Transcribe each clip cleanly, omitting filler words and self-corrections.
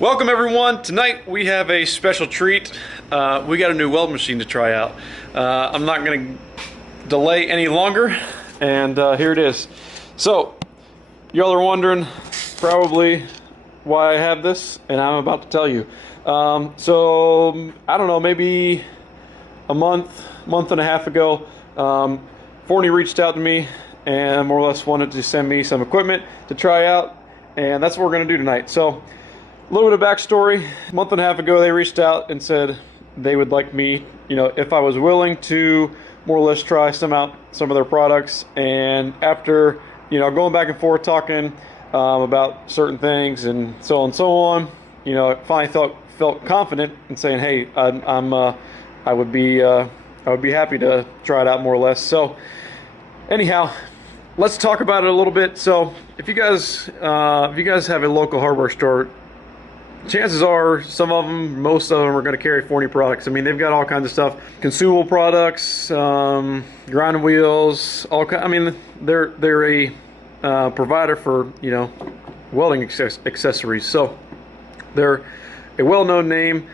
Welcome everyone. Tonight we have a special treat. We got a new weld machine to try out. I'm not going to delay any longer, and here it is. So, y'all are wondering probably why I have this, and I'm about to tell you. So, I don't know, maybe a month and a half ago, Forney reached out to me and more or less wanted to send me some equipment to try out, and that's what we're going to do tonight. So, a little bit of backstory. A month and a half ago, they reached out and said they would like me, if I was willing to more or less try some of their products. And after, going back and forth talking about certain things and so on, I finally felt confident in saying, hey, I would be happy to try it out more or less. So, anyhow, let's talk about it a little bit. So, if you guys have a local hardware store, chances are most of them are going to carry Forney products. I mean, they've got all kinds of stuff, consumable products, grinding wheels, they're a provider for welding accessories. So they're a well-known name.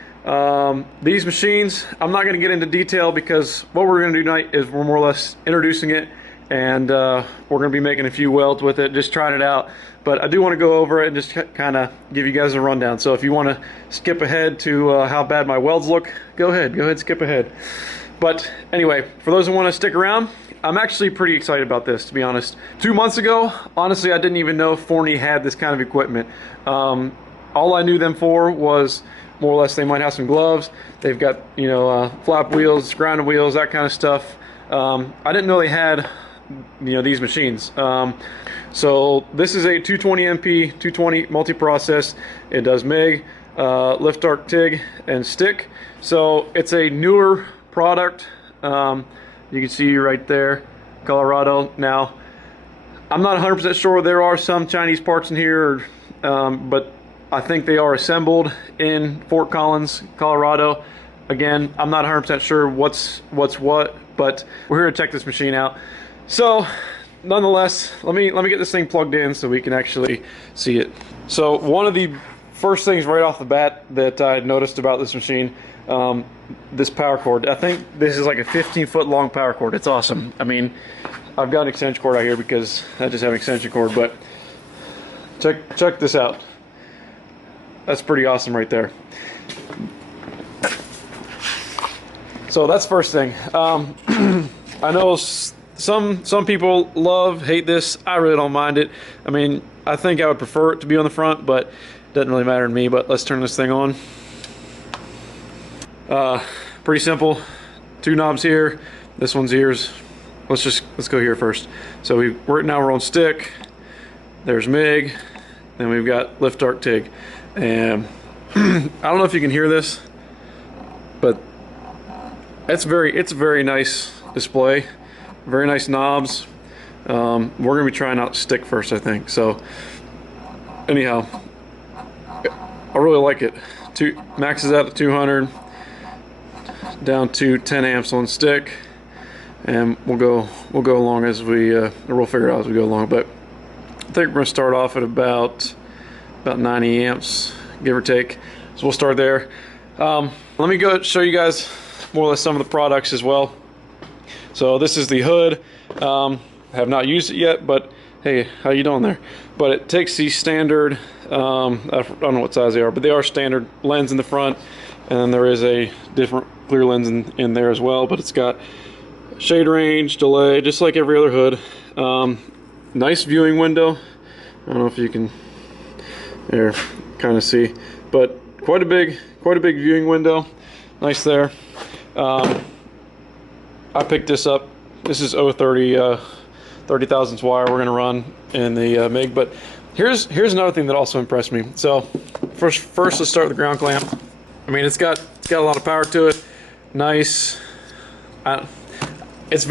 These machines, I'm not going to get into detail because what we're going to do tonight is we're more or less introducing it, and we're going to be making a few welds with it, just trying it out. But I do want to go over it and just kind of give you guys a rundown. So if you want to skip ahead to how bad my welds look, go ahead, skip ahead. But anyway, for those who want to stick around, I'm actually pretty excited about this, to be honest. 2 months ago, honestly, I didn't even know Forney had this kind of equipment. All I knew them for was more or less they might have some gloves. They've got flap wheels, grinding wheels, that kind of stuff. I didn't know they had these machines. So this is a 220 MP 220 multi-process. It does MIG, lift arc, TIG, and stick. So it's a newer product. You can see right there, Colorado. Now I'm not 100% sure. There are some Chinese parts in here, but I think they are assembled in Fort Collins, Colorado. Again, I'm not 100% sure what's what, but we're here to check this machine out. So, nonetheless, let me get this thing plugged in so we can actually see it. So, one of the first things right off the bat that I noticed about this machine, this power cord. I think this is like a 15-foot long power cord. It's awesome. I mean, I've got an extension cord out here because I just have an extension cord, but check this out. That's pretty awesome right there. So that's first thing. I know some people hate this. I really don't mind it. I mean, I think I would prefer it to be on the front, but it doesn't really matter to me. But let's turn this thing on. Pretty simple. 2 knobs here. This one's ears. Let's go here first. So we're on stick. There's MIG. Then we've got lift arc, TIG. And I don't know if you can hear this, but it's a very nice display. Very nice knobs. We're gonna be trying out stick first, I think. So anyhow, I really like it. Maxes out at 200, down to 10 amps on stick, and we'll go along as we'll figure it out as we go along. But I think we're gonna start off at about 90 amps, give or take. So we'll start there. Let me go show you guys more or less some of the products as well. So this is the hood. Have not used it yet, but hey, how you doing there? But it takes the standard, I don't know what size they are, but they are standard lens in the front, and then there is a different clear lens in there as well, but it's got shade range, delay, just like every other hood. Nice viewing window. I don't know if you can kind of see, but quite a big viewing window. Nice there. I picked this up. This is 030 30,000 wire we're gonna run in the MIG. But here's another thing that also impressed me. So first let's start with the ground clamp. I mean, it's got a lot of power to it. Nice. It's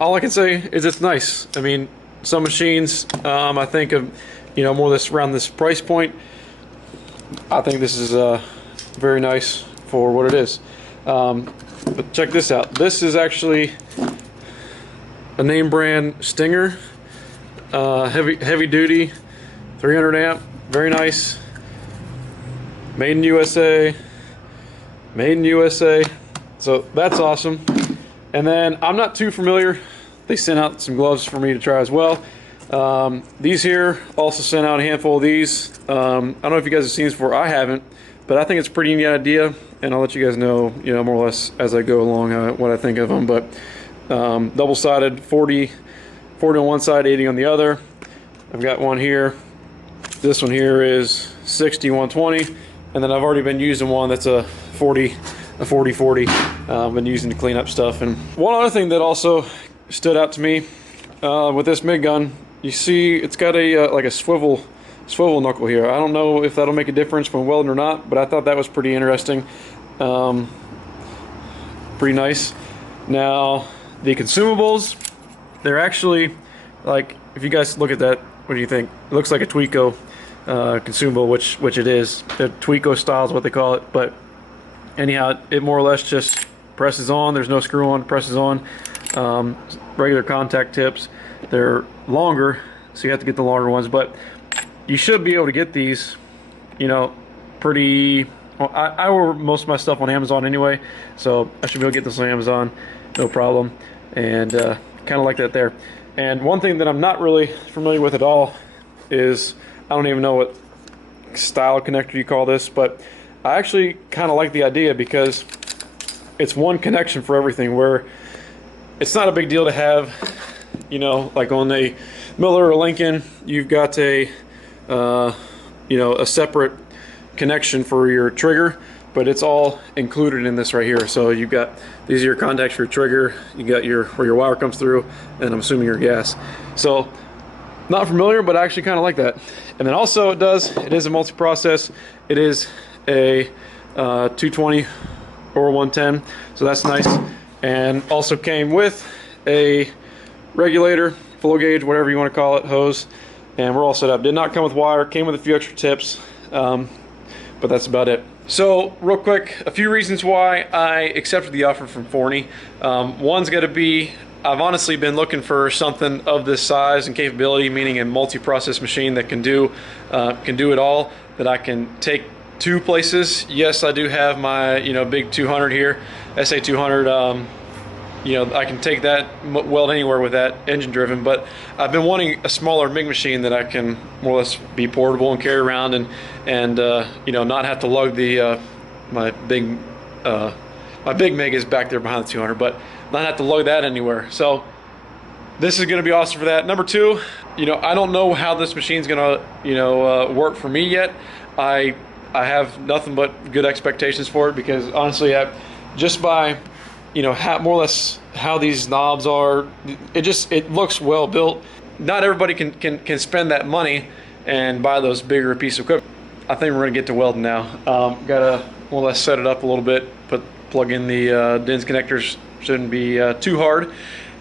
all I can say is it's nice. I mean, some machines, I think of more or less around this price point. I think this is very nice for what it is. But check this out. This is actually a name brand Stinger, heavy duty, 300 amp, very nice. Made in USA, made in USA. So that's awesome. And then I'm not too familiar. They sent out some gloves for me to try as well. These here also sent out a handful of these. I don't know if you guys have seen this before. I haven't, but I think it's a pretty neat idea, and I'll let you guys know, more or less as I go along what I think of them. But double-sided, 40 on one side, 80 on the other. I've got one here. This one here is 60, 120, and then I've already been using one that's a 40. I've been using to clean up stuff. And one other thing that also stood out to me with this MIG gun, you see it's got a like a swivel knuckle here. I don't know if that'll make a difference when welding or not, but I thought that was pretty interesting. Pretty nice. Now the consumables, they're actually, like, if you guys look at that, what do you think? It looks like a Tweco consumable, which it is. The Tweco style is what they call it. But anyhow, it more or less just presses on. There's no screw on, presses on. Regular contact tips. They're longer, so you have to get the longer ones. But you should be able to get these, pretty. Well, I order most of my stuff on Amazon anyway, so I should be able to get this on Amazon, no problem. And kind of like that there. And one thing that I'm not really familiar with at all is, I don't even know what style connector you call this, but I actually kind of like the idea because it's one connection for everything, where it's not a big deal to have, like on a Miller or Lincoln, you've got a separate connection for your trigger, but it's all included in this right here. So you've got, these are your contacts for your trigger, you got where your wire comes through, and I'm assuming your gas. So not familiar, but I actually kind of like that. And then also it is a multi-process. It is a 220 or 110, so that's nice. And also came with a regulator, flow gauge, whatever you want to call it, hose, and we're all set up. Did not come with wire, came with a few extra tips, but that's about it. So real quick, a few reasons why I accepted the offer from Forney. One's got to be, I've honestly been looking for something of this size and capability, meaning a multi-process machine that can do it all, that I can take two places. Yes, I do have my big 200 here, SA 200. I can take that, weld anywhere with that, engine driven, but I've been wanting a smaller MIG machine that I can more or less be portable and carry around, and not have to lug the my big MIG is back there behind the 200, but not have to lug that anywhere. So this is going to be awesome for that. Number two, I don't know how this machine's going to work for me yet. I have nothing but good expectations for it, because honestly, just by more or less how these knobs are, it looks well built. Not everybody can spend that money and buy those bigger pieces of equipment. I think we're gonna get to welding now. Gotta more or less set it up a little bit, plug in the DINS connectors, shouldn't be too hard,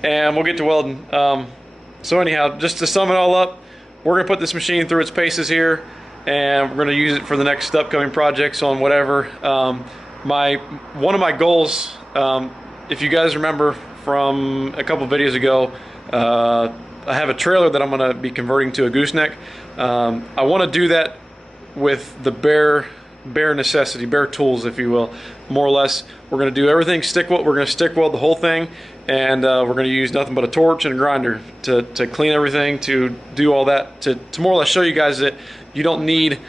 and we'll get to welding. So anyhow, just to sum it all up, we're gonna put this machine through its paces here, and we're gonna use it for the next upcoming projects on whatever. One of my goals, if you guys remember from a couple videos ago, I have a trailer that I'm going to be converting to a gooseneck. I want to do that with the bare necessity, bare tools, if you will, more or less. We're going to do everything stick weld. We're going to stick weld the whole thing, and we're going to use nothing but a torch and a grinder to clean everything, to do all that, to more or less show you guys that you don't need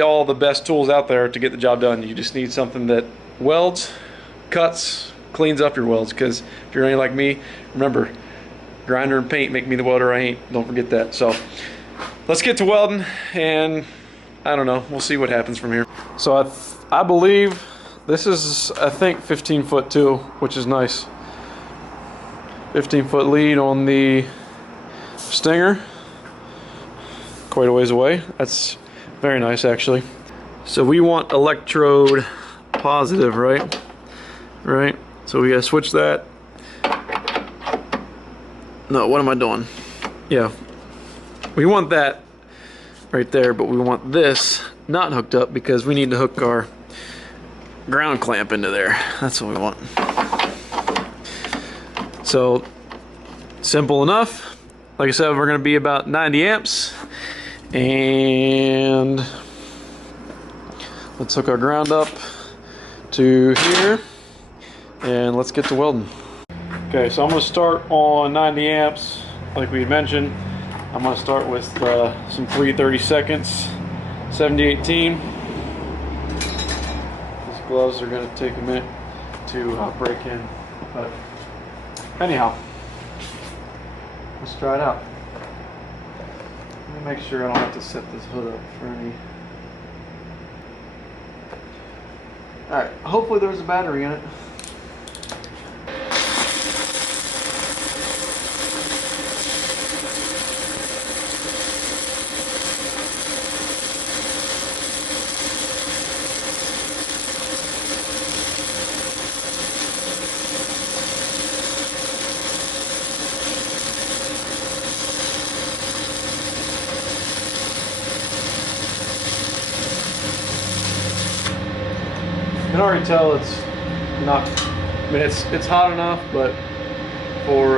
all the best tools out there to get the job done. You just need something that welds, cuts, cleans up your welds, because if you're anything like me, remember, grinder and paint make me the welder I ain't. Don't forget that. So let's get to welding, and I don't know, we'll see what happens from here. So I believe this is, I think, 15 foot too, which is nice. 15 foot lead on the Stinger, quite a ways away. That's very nice, actually. So we want electrode positive, right? Right. So we gotta switch that. No, what am I doing? Yeah. We want that right there, but we want this not hooked up because we need to hook our ground clamp into there. That's what we want. So simple enough. Like I said, we're gonna be about 90 amps. And Let's hook our ground up to here and let's get to welding. Okay, so I'm going to start on 90 amps like we had mentioned. I'm going to start with some 3/32 7018. These gloves are going to take a minute to break in, but anyhow, let's try it out. Let me make sure I don't have to set this hood up for any. Alright, hopefully there's a battery in it. You can already tell it's not, I mean it's hot enough, but for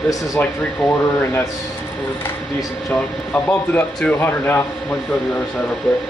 this is like 3/4 and that's a decent chunk. I bumped it up to 100 now. I'm going to go to the other side real quick.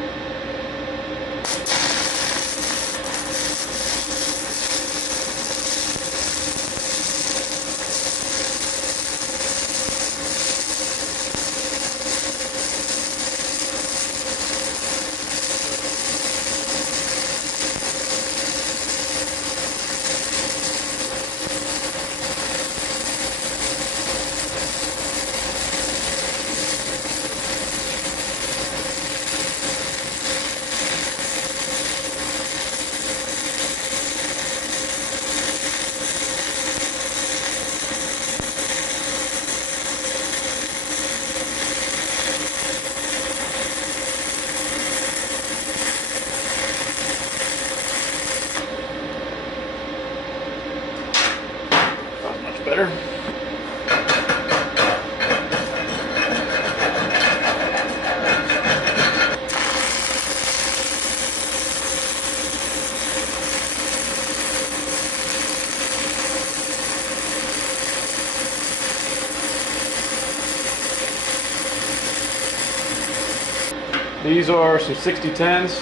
Better. These are some 6010s.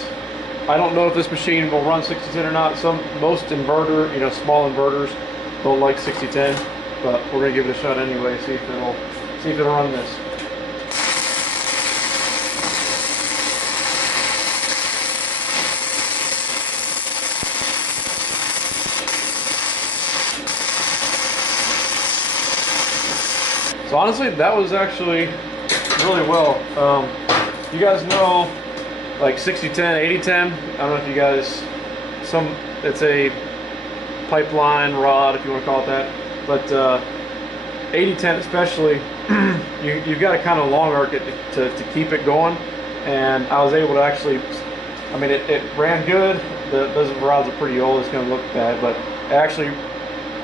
I don't know if this machine will run 6010 or not. Most inverter, small inverters don't like 6010, but we're gonna give it a shot anyway. See if it'll run this. So honestly, that was actually really well. You guys know, like 6010, 8010. I don't know if you guys, it's a pipeline rod, if you want to call it that. But 8010 especially, you've got to kind of long arc it to keep it going. And I was able to actually, I mean, it ran good. Those rods are pretty old. It's going to look bad, but it actually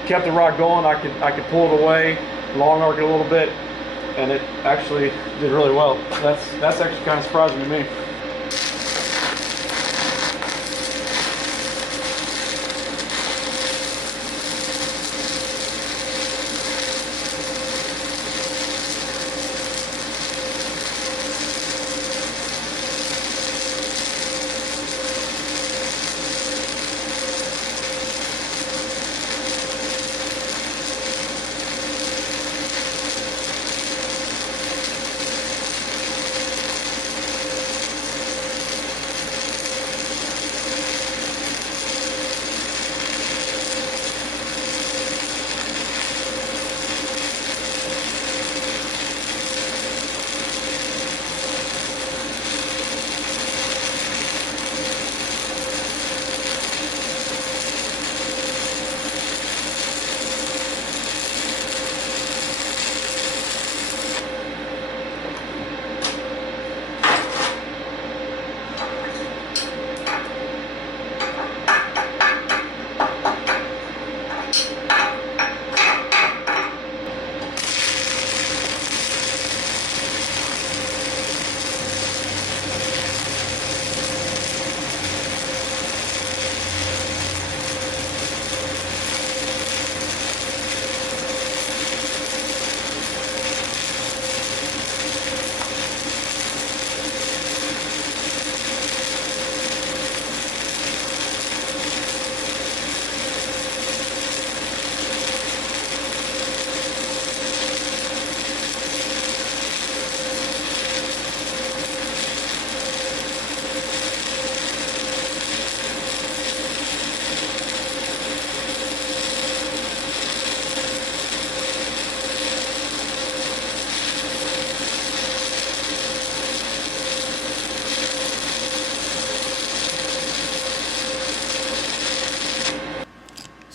kept the rod going. I could pull it away, long arc it a little bit, and it actually did really well. That's actually kind of surprising to me.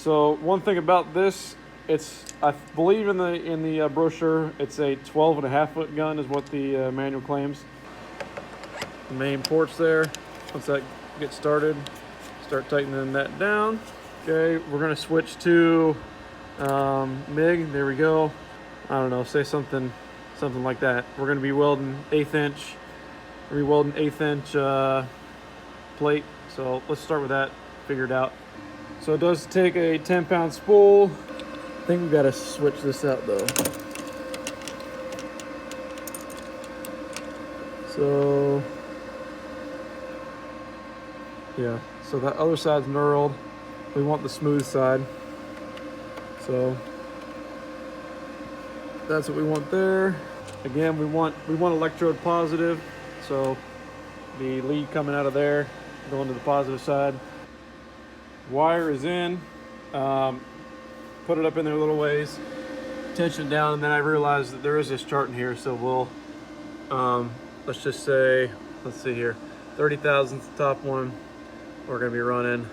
So one thing about this, I believe in the brochure, it's a 12.5 foot gun is what the manual claims. The main ports there. Once that gets started, start tightening that down. Okay, we're gonna switch to MIG. There we go. I don't know, say something like that. We're gonna be welding 1/8 inch. We're welding 1/8 inch plate. So let's start with that. Figure it out. So it does take a 10-pound spool. I think we gotta switch this out though. So yeah, so that other side's knurled. We want the smooth side. So that's what we want there. Again, we want electrode positive. So the lead coming out of there, going to the positive side. Wire is in. Put it up in there a little ways, tension it down, and then I realized that there is this chart in here. So we'll, let's just say, let's see here, 30 thousandths the top one. We're gonna be running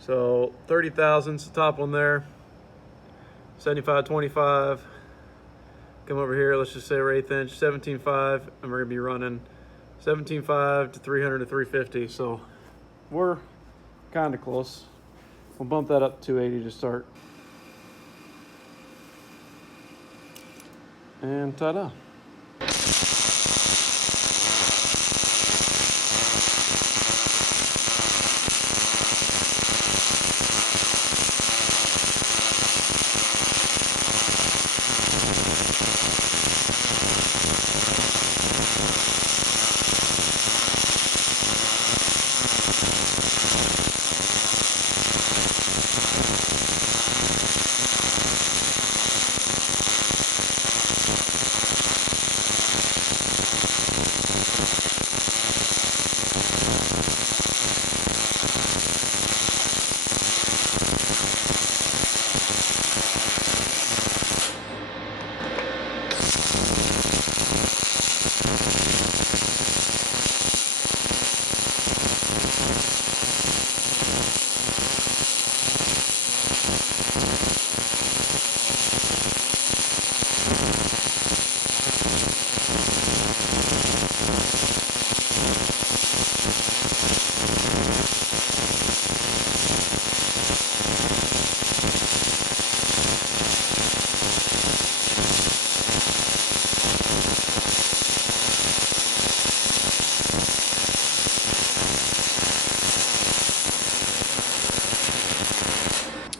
so 30 thousandths the top one there, 75/25. Come over here, let's just say we're 1/8 inch, 17.5, and we're gonna be running 17.5 to 300 to 350. So we're kind of close. We'll bump that up to 280 to start. And ta-da.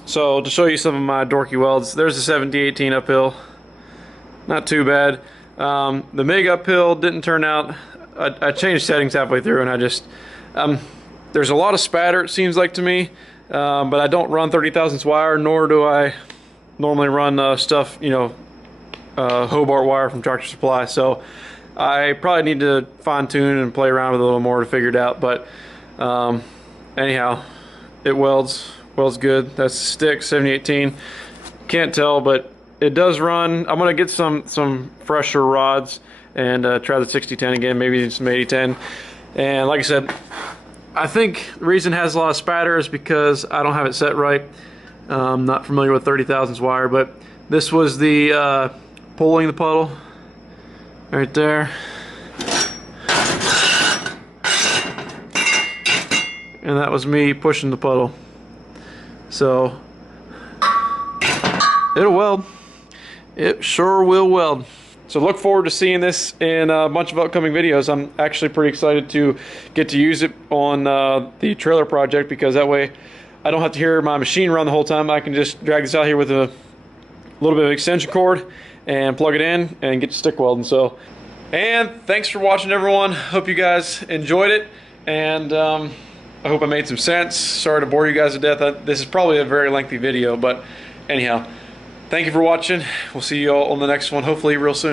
So to show you some of my dorky welds, there's the 70-18 uphill. Not too bad. The MIG uphill didn't turn out. I changed settings halfway through, and I just there's a lot of spatter, it seems like to me, but I don't run 30 thousandths wire, nor do I normally run stuff, you know, Hobart wire from Tractor Supply. So I probably need to fine tune and play around with it a little more to figure it out. But anyhow, it welds good. That's the stick, 70-18. Can't tell, but it does run. I'm gonna get some fresher rods and try the 60-10 again, maybe some 80-10. And like I said, I think the reason it has a lot of spatter is because I don't have it set right. I'm not familiar with 30 thousandths wire, but this was the pulling the puddle right there. And that was me pushing the puddle. So it'll weld. It sure will weld. So look forward to seeing this in a bunch of upcoming videos. I'm actually pretty excited to get to use it on the trailer project, because that way I don't have to hear my machine run the whole time. I can just drag this out here with a little bit of extension cord and plug it in and get to stick welding. So, and thanks for watching, everyone. Hope you guys enjoyed it, and I hope I made some sense. Sorry to bore you guys to death. This is probably a very lengthy video, but anyhow, thank you for watching. We'll see you all on the next one, hopefully real soon.